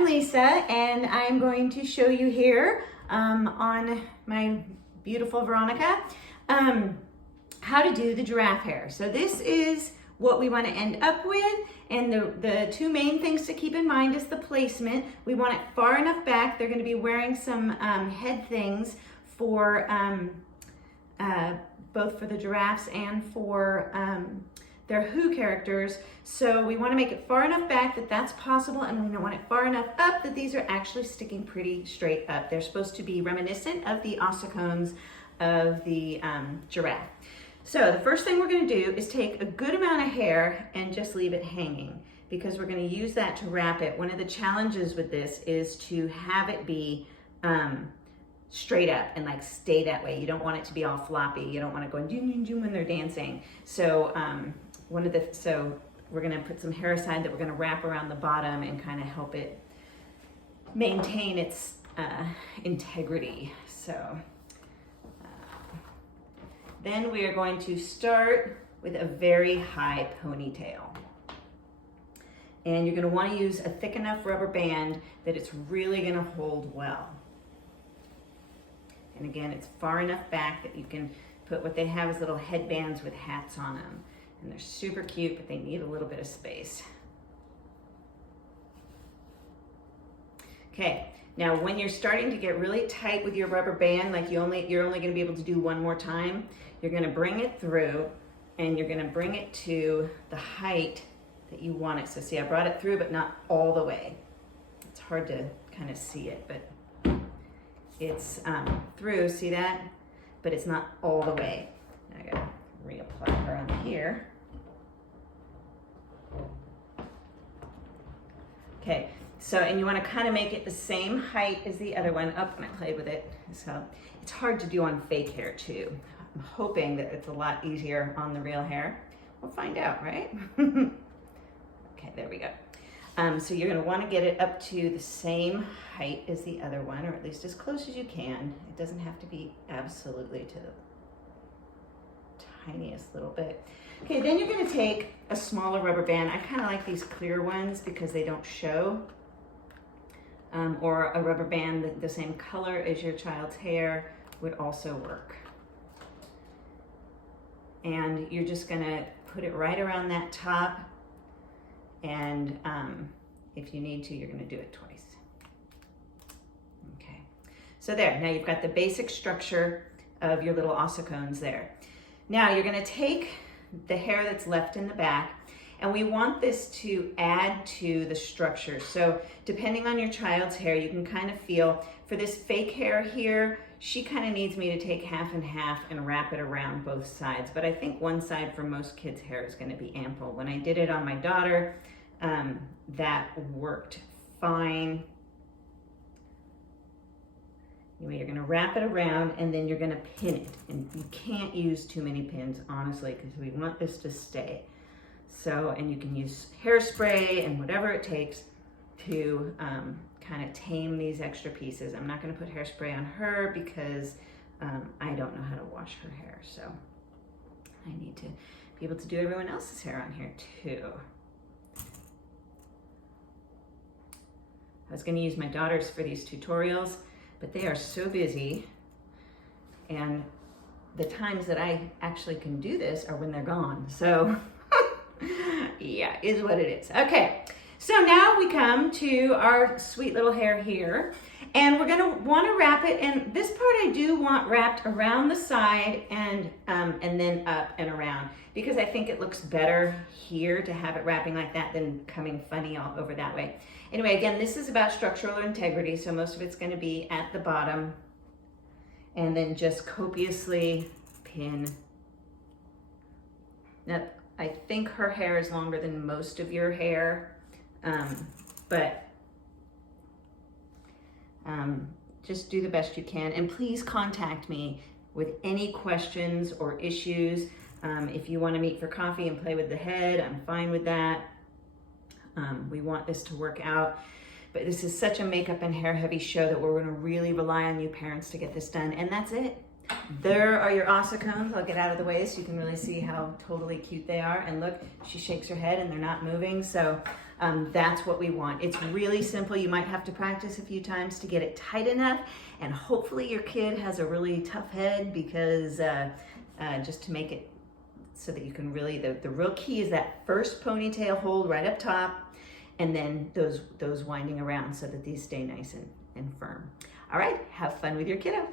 I'm Lisa, and I'm going to show you here on my beautiful Veronica how to do the giraffe hair. So this is what we want to end up with, and the two main things to keep in mind is the placement. We want it far enough back. They're going to be wearing some head things for both for the giraffes and for their Who characters. So we want to make it far enough back that that's possible, and we want it far enough up that these are actually sticking pretty straight up. They're supposed to be reminiscent of the ossicones of the giraffe. So the first thing we're going to do is take a good amount of hair and just leave it hanging, because we're going to use that to wrap it. One of the challenges with this is to have it be straight up and like stay that way. You don't want it to be all floppy. You don't want it going doom, doom, doom when they're dancing. So so we're going to put some hair aside that we're going to wrap around the bottom and kind of help it maintain its integrity. So then we are going to start with a very high ponytail. And you're going to want to use a thick enough rubber band that it's really going to hold well. And again, it's far enough back that you can put, what they have is little headbands with hats on them. And they're super cute, but they need a little bit of space. Okay, now when you're starting to get really tight with your rubber band, like you're only going to be able to do one more time, you're going to bring it through and you're going to bring it to the height that you want it. So see, I brought it through, but not all the way. It's hard to kind of see it, but it's through, see that? But it's not all the way. I gotta reapply around here. Okay, so, and you wanna kind of make it the same height as the other one. Oh, and I played with it. So it's hard to do on fake hair too. I'm hoping that it's a lot easier on the real hair. We'll find out, right? Okay, there we go. So you're going to want to get it up to the same height as the other one, or at least as close as you can. It doesn't have to be absolutely to the tiniest little bit. Okay, then you're going to take a smaller rubber band. I kind of like these clear ones because they don't show. Or a rubber band the same color as your child's hair would also work. And you're just going to put it right around that top. And if you need to, you're going to do it twice. Okay, so there, now you've got the basic structure of your little ossicones there. Now you're going to take the hair that's left in the back, and we want this to add to the structure. So depending on your child's hair, you can kind of feel, for this fake hair here, she kind of needs me to take half and half and wrap it around both sides. But I think one side for most kids' hair is going to be ample. When I did it on my daughter, that worked fine. Anyway, you're going to wrap it around and then you're going to pin it. And you can't use too many pins, honestly, because we want this to stay. So, and you can use hairspray and whatever it takes to kind of tame these extra pieces. I'm not going to put hairspray on her because I don't know how to wash her hair. So I need to be able to do everyone else's hair on here too. I was going to use my daughters for these tutorials, but they are so busy, and the times that I actually can do this are when they're gone. So yeah, is what it is. Okay, so now we come to our sweet little hair here, and we're going to want to wrap it, and this part I do want wrapped around the side and then up and around, because I think it looks better here to have it wrapping like that than coming funny all over that way. Anyway, again, this is about structural integrity, so most of it's going to be at the bottom, and then just copiously pin. Now, I think her hair is longer than most of your hair, but just do the best you can, and please contact me with any questions or issues. If you want to meet for coffee and play with the head, I'm fine with that. We want this to work out, but this is such a makeup and hair heavy show that we're going to really rely on you parents to get this done, and that's it. There are your ossicones. I'll get out of the way so you can really see how totally cute they are. And look, she shakes her head and they're not moving. So That's what we want. It's really simple. You might have to practice a few times to get it tight enough, and hopefully your kid has a really tough head, because just to make it so that you can really, the real key is that first ponytail hold right up top, and then those winding around so that these stay nice and firm. All right, have fun with your kiddo.